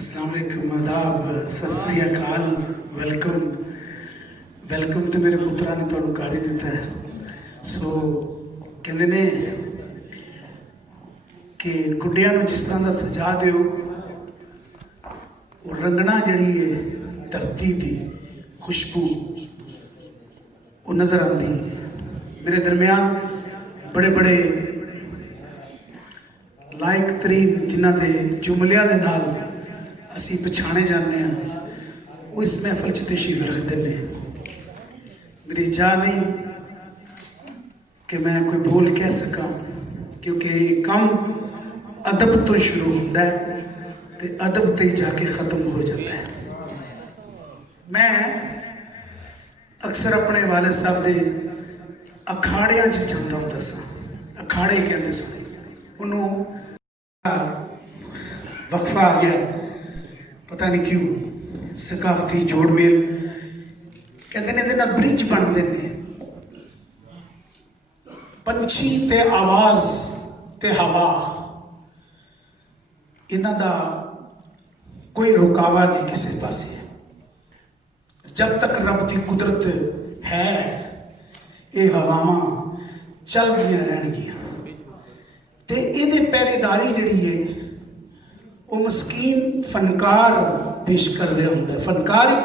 अस्सलाम वालेकुम, आदाब, सत श्री अकाल, वेलकम तो मेरे पुत्रा ने तुहानू कर ही दिता है। सो कहते ने कि गुड्डियां नू जिस तरह का सजा दो और रंगना जिहड़ी है धरती की खुशबू वो नज़र आती है। मेरे दरम्यान बड़े बड़े लायक तरीन जिन्हां दे जुमलियां दे नाल असी पछाणे जाने हैं वो इस महफल च तशरीफ रखते हैं। मेरी चाह नहीं कि मैं कोई बोल कह सका, क्योंकि कम अदब तो शुरू होता है तो अदब ते जाके ख़त्म हो जाता है। मैं अक्सर अपने वालिद साहब के अखाड़ियां च जाता होंदा सा। अखाड़े कहते सन उन्होंने, वक्फा आ गया पता नहीं क्यों, सकाफती जोड़मेल कहते ने इहदे ब्रिज बनते हैं। पंछी ते आवाज़ ते हवा इन्हां दा कोई रुकावा नहीं किसी पासे। जब तक रब की कुदरत है ये हवावां चल दियां रहणगियां ते इहदी पहरेदारी जिहड़ी है वो मस्कीन फनकार पेश कर रहा होंगे। फनकार एक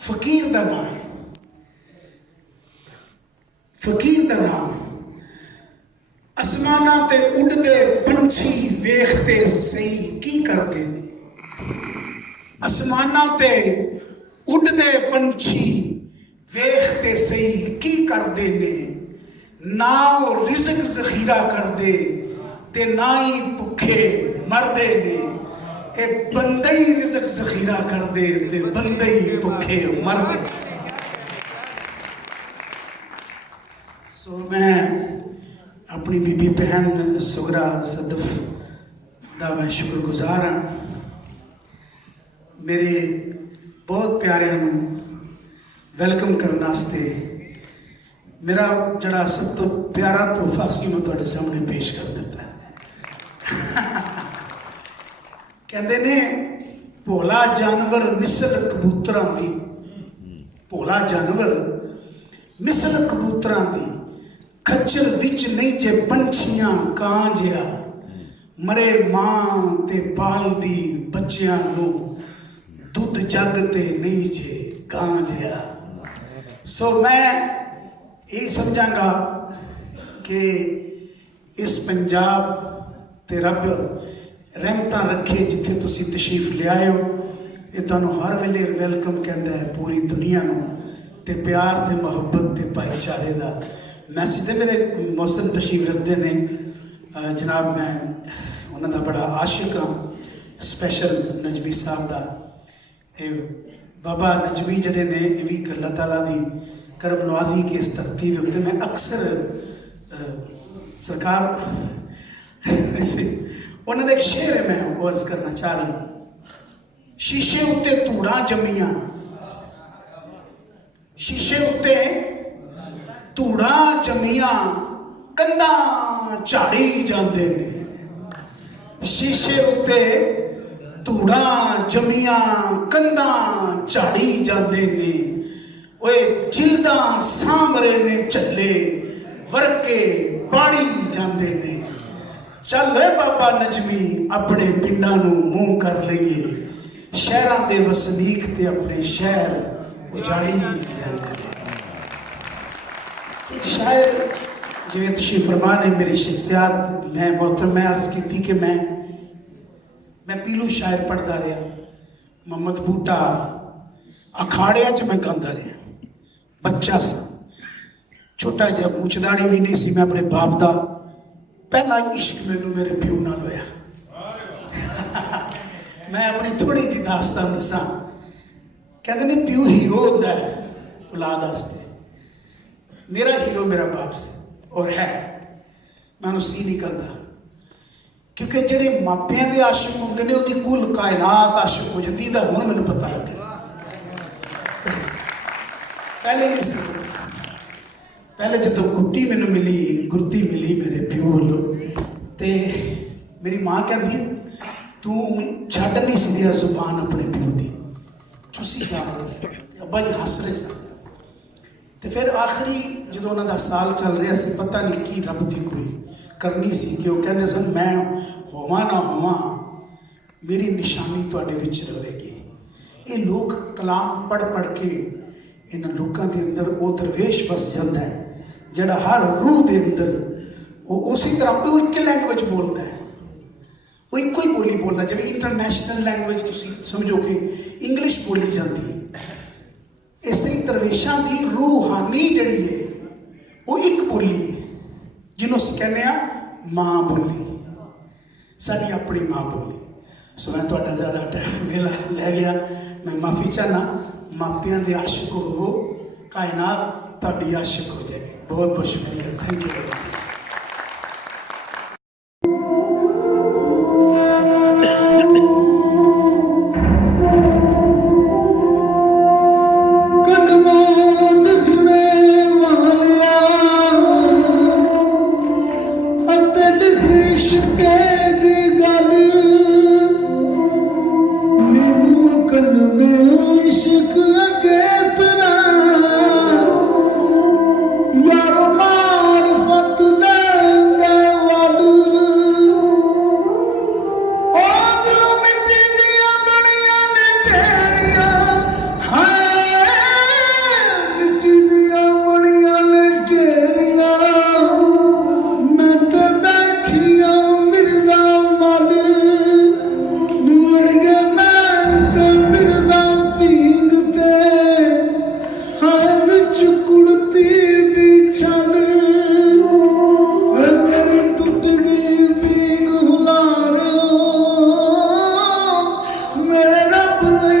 फकीर का नाम है। फकीर का नाम आसमाना ते उड़ते पंछी वेखते सही की करते ने। आसमाना ते उड़ते पंछी वेखते सही की करते ने। ना वो रिज़्क ज़ख़ीरा करते ते ना ही भुखे मरदे ने। ए बंदे ही रिज़्क ज़ख़ीरा कर दे ते बंदे ही भुखे मर दे। सो मैं अपनी बीबी बहन सुगरा सदफ दा मैं शुक्रगुजार हाँ। मेरे बहुत प्यारिਆਂ ਨੂੰ वेलकम करने वास्ते मेरा जड़ा सब तो प्यारा तोहफा सी मैं तुहाडे सामने पेश कर दिता है। कहते ने भोला जानवर मिसल कबूतरां दी, भोला जानवर मिसल कबूतरां दी, खच्चर विच नहीं जे पंछियां कां जिहा, मरे मां ते पाल दी बच्चियां नू, दुध जग ते नहीं जे गां जिहा। सो मैं यही समझांगा कि इस पंजाब ते रब रहमत रखे जिथे तुसी तशरीफ ले आए हो। ये तुहानू हर वेले वेलकम कहता है पूरी दुनिया नू ते प्यार ते मुहब्बत ते भाईचारे का मैसेज दे। मेरे मौसम तशरीफ रखते हैं जनाब, मैं उन्होंने बड़ा आशिक हाँ। स्पैशल नजमी साहब का बाबा नजमी जड़े ने ये भी अल्लाह ताला दी करम नवाजी की इस धरती के उत्ते मैं अक्सर सरकार उन्होंने एक शेर है मैं वो अर्ज करना चाह रहा हूं। शीशे उत्ते धूड़ा जमिया, शीशे उत्ते धूड़ा जमिया कंधा झाड़ी जाते ने। शीशे उत्ते धूड़ा जमिया कंधा झाड़ी जाते ने। ओए जिल्दा सांभरे ने झल्ले वरके पाड़ी जाते ने। चल बाबा नजमी अपने पिंडां नू मूँह कर लईए, शहरां दे वसनीक ते अपने शहर उजाड़ी जांदे। शायर जिवें तशरीफ फरमा ने मेरी शख्सियत मैं मोहतरम मैं अर्ज की कि मैं पीलू शायर पढ़ता रहा, मोहम्मद बूटा अखाड़िया च मैं गांदा रहा। बच्चा सा छोटा जिहा मूछदाड़ी भी नहीं सी। मैं अपने बाप का पहला इश्क मैनू मेरे प्यो नाल होया। मैं अपनी थोड़ी जी दास्तान दसा। कहते ने प्यो हीरो होता है औलाद वास्ते। मेरा हीरो मेरा बाप से और है, मैं उन्हें सी नहीं करता, क्योंकि जेडे मापियां दे आशिक होंदे ने उहदी कुल कायनात आशिक हो जाती है। हुण मैनूं पता लगे, पहले नहीं सी। पहले जो गुट्टी मैनू मिली, गुरती मिली मेरे प्यो वालों, तो मेरी माँ कहती तू छड्ड नहीं सकिया जुबान अपने प्यो की, चुसी जा रहा सी। अब्बा जी हस रहे सन। तो फिर आखिरी जो उन्होंने साल चल रहा सी, पता नहीं की रब की कोई करनी सी कि वो कहते सन मैं होवां ना होवां मेरी निशानी तुहाडे विच रहेगी। ये लोग कलाम पढ़ पढ़ के इन्हां लोगों के अंदर वो दरवेश बस जाता है जिहड़ा हर रूह के अंदर वो उसी तरह वो एक लैंग्वेज बोलता है, वो एक ही बोली बोलता है। जिवें इंटरनेशनल लैंग्वेज तुसीं समझो कि इंग्लिश बोली जाती है, इस दरवेशां की रूहानी जिहड़ी है वो एक बोली है जिन्हों असीं कहने आ माँ बोली, साडी अपनी माँ बोली। सो मैं तुहाडा ज़्यादा टाइम वेला लै गया, मैं माफ़ी चाहना। मापियां दे आशिक होवो, कायनात तुहाडी आशिक हो जाएगी। बहुत बहुत शुक्रिया, थैंक यू वेरी मच। मेरे रब ने